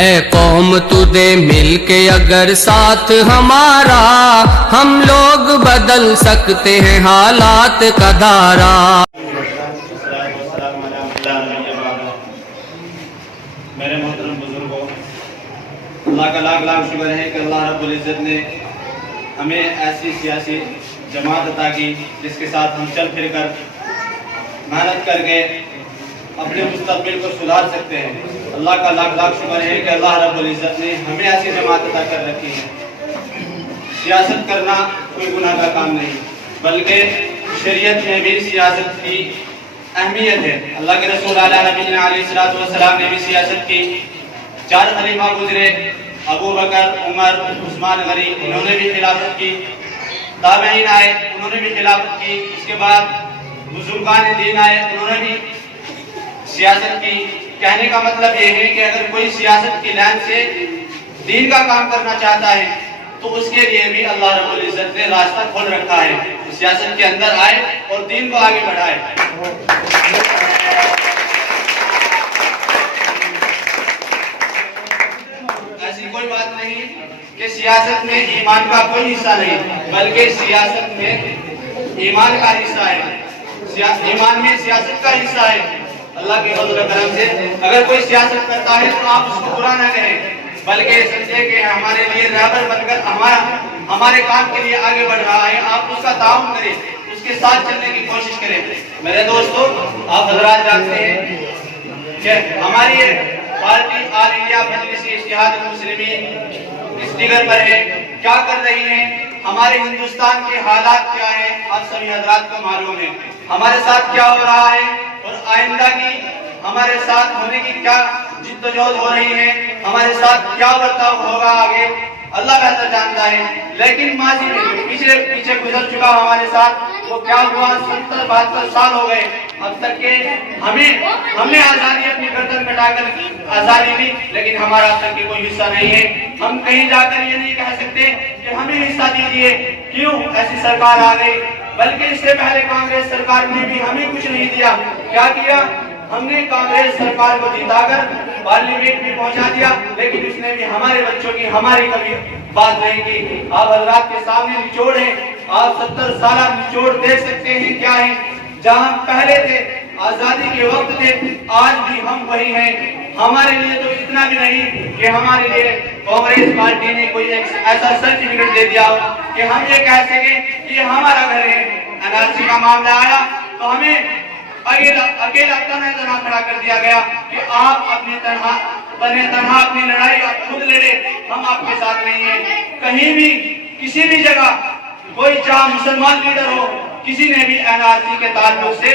اے قوم تو دے مل کے اگر ساتھ ہمارا، ہم لوگ بدل سکتے ہیں حالات کا دھارا۔ میرے محترم بزرگوں، اللہ کا لاکھ لاکھ شکر ہے کہ اللہ رب العزت نے ہمیں ایسی سیاسی جماعت عطا کی جس کے ساتھ ہم چل پھر کر محنت کر کے اپنے مستقبل کو سدھار سکتے ہیں۔ اللہ کا لاکھ لاکھ شکر ہے کہ اللہ رب العزت نے ہمیں ایسی جماعت عطا کر رکھی ہے۔ سیاست کرنا کوئی گناہ کا کام نہیں، بلکہ شریعت میں بھی سیاست کی اہمیت ہے۔ اللہ کے رسول علیہ الصلوۃ والسلام نے بھی سیاست کی۔ 4 خلیفہ گزرے، ابو بکر، عمر، عثمان غنی، انہوں نے بھی خلافت کی۔ تابعین آئے، انہوں نے بھی خلافت کی۔ اس کے بعد بزرگان دین آئے، انہوں نے بھی سیاست کی۔ کہنے کا مطلب یہ ہے کہ اگر کوئی سیاست کی لائن سے دین کا کام کرنا چاہتا ہے تو اس کے لیے بھی اللہ رب العزت نے راستہ کھول رکھا ہے۔ سیاست کے اندر آئے اور دین کو آگے بڑھائے۔ ایسی کوئی بات نہیں کہ سیاست میں ایمان کا کوئی حصہ نہیں، بلکہ سیاست میں ایمان کا حصہ ہے، ایمان میں سیاست کا حصہ ہے۔ اللہ کے فضل و کرم سے اگر کوئی سیاست کرتا ہے تو آپ اس کو برا نہ کہیں، بلکہ سمجھے کہ ہمارے لیے رہبر بن کر ہمارے کام کے لیے آگے بڑھ رہا ہے، آپ اس کا تعاون کریں، اس کے ساتھ چلنے کی کوشش کریں۔ میرے دوستو، آپ حضرات جانتے ہیں کہ ہماری پارٹی آل انڈیا مجلس اتحاد المسلمین اس ڈگر پر ہے، کیا کر رہی ہے، ہمارے ہندوستان کے حالات کیا ہیں، آپ سبھی حضرات کو معلوم ہے ہمارے ساتھ کیا ہو رہا ہے، اور آئندہ کی ہمارے ساتھ ہونے کی کیا جدوجہد ہو رہی ہے، ہمارے ساتھ کیا برتاؤ ہوگا آگے، اللہ بہتر جانتا ہے۔ لیکن ماضی میں پیچھے گزر چکا ہمارے ساتھ وہ کیا ہوا، 70-72 سال ہو گئے اب تک کہ ہم نے آزادی اپنی گردن کٹا کر آزادی لی، لیکن ہمارا اب تک کوئی حصہ نہیں ہے۔ ہم کہیں جا کر یہ نہیں کہہ سکتے کہ ہمیں حصہ دیجیے، کیوں ایسی سرکار آ گئی، بلکہ اس سے پہلے کانگریس سرکار نے بھی ہمیں کچھ نہیں دیا۔ کیا کیا؟ ہم نے کانگریس سرکار کو جیتا کر پارلیمنٹ میں پہنچا دیا، لیکن اس نے بھی ہمارے بچوں کی ہماری کبھی بات نہیں کی۔ آپ حضرات کے سامنے نچوڑ ہے، آپ 70 سالہ نچوڑ دیکھ سکتے ہیں کیا ہے۔ جہاں پہلے تھے، آزادی کے وقت تھے، آج بھی ہم وہی ہیں۔ ہمارے لیے تو اتنا بھی نہیں کہ ہمارے لیے کانگریس پارٹی نے کوئی ایسا سرٹیفکیٹ دے دیا کہ ہم یہ کہہ سکیں کہ یہ ہمارا گھر ہے۔ NRC کا معاملہ آیا تو ہمیں اکیلا تنہا کھڑا کر دیا گیا کہ آپ اپنی تنہا اپنی لڑائی آپ خود لڑے، ہم آپ کے ساتھ نہیں ہیں۔ کہیں بھی کسی بھی جگہ کوئی چاہے مسلمان لیڈر ہو، کسی نے بھی NRC کے تعلق سے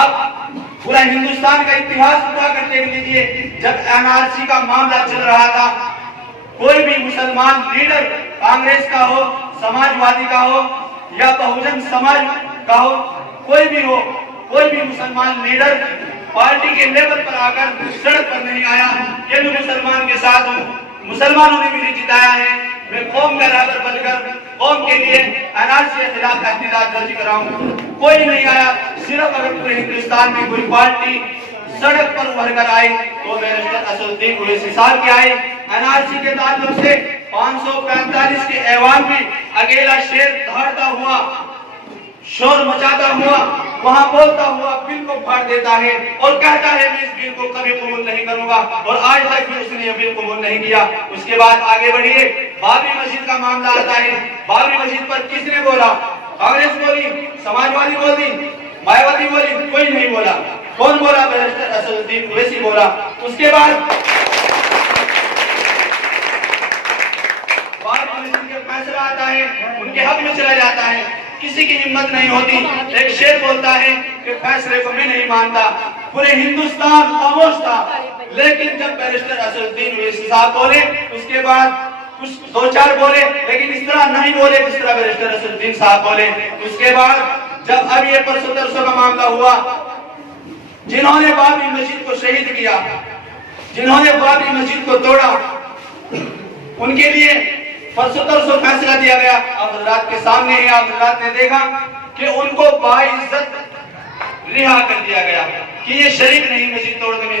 آپ پورا ہندوستان کا اتہاس اٹھا کر دیکھ لیجئے، جب NRC کا معاملہ چل رہا تھا کوئی بھی مسلمان لیڈر کانگریس کا ہو، سماجوادی کا ہو یا بہوجن سماج کا ہو، کوئی بھی ہو، کوئی بھی مسلمان لیڈر پارٹی کے لیول پر آ کر سڑک پر نہیں آیا کہ میں مسلمان کے ساتھ ہوں، مسلمانوں نے مجھے جتایا ہے، میں قوم کا رہبر بن کر قوم کے لیے NRC کے خلاف احتجاج درج کراؤں۔ کوئی نہیں آیا۔ صرف اگر پورے ہندوستان میں کوئی پارٹی سڑک پر ابھر کر آئی تو بیرسٹر اسد الدین اویسی صاحب کی آئی۔ NRC کے تعلق سے 545 کے ایوان میں اکیلا شیر دھاڑتا ہوا، شور مچاتا ہوا، وہاں بولتا ہوا بل کو پھاڑ دیتا ہے اور کہتا ہے میں اس بل کو کبھی قبول نہیں کروں گا، اور آج تک بھی اس نے یہ بل قبول نہیں کیا۔ اس کے بعد آگے بڑھیے، بابری مسجد کا معاملہ آتا ہے۔ بابری مسجد پر کس نے بولا؟ کانگریس بولی، سماجوادی بولی، مایاوتی بولی، کوئی نہیں بولا۔ کون بولا؟ بیرسٹر اسد الدین اویسی بولا۔ اس کے بعد بابری مسجد کا فیصلہ آتا ہے، ان کے حق میں چلا جاتا ہے، کسی کی ہمت نہیں ہوتی۔ ایک شیر بولتا ہے کہ فیصلے کو میں نہیں مانتا۔ پورے ہندوستان خاموش تھا، لیکن جب بیرسٹر اسد الدین اویسی صاحب بولے اس کے بعد کچھ 2-4 بولے، لیکن اس طرح نہیں بولے جس طرح بیرسٹر اسد الدین صاحب بولے۔ اس کے بعد جب اب یہ پرسوں ترسوں کا معاملہ ہوا، جنہوں نے بابری مسجد کو شہید کیا، جنہوں نے بابری مسجد کو توڑا، ان کے لیے پرسوں ترسوں فیصلہ دیا گیا۔ آپ حضرات کے سامنے ہیں، آپ حضرات نے دیکھا کہ ان کو باعزت رہا کر دیا گیا کہ یہ شریک نہیں مسجد توڑنے میں۔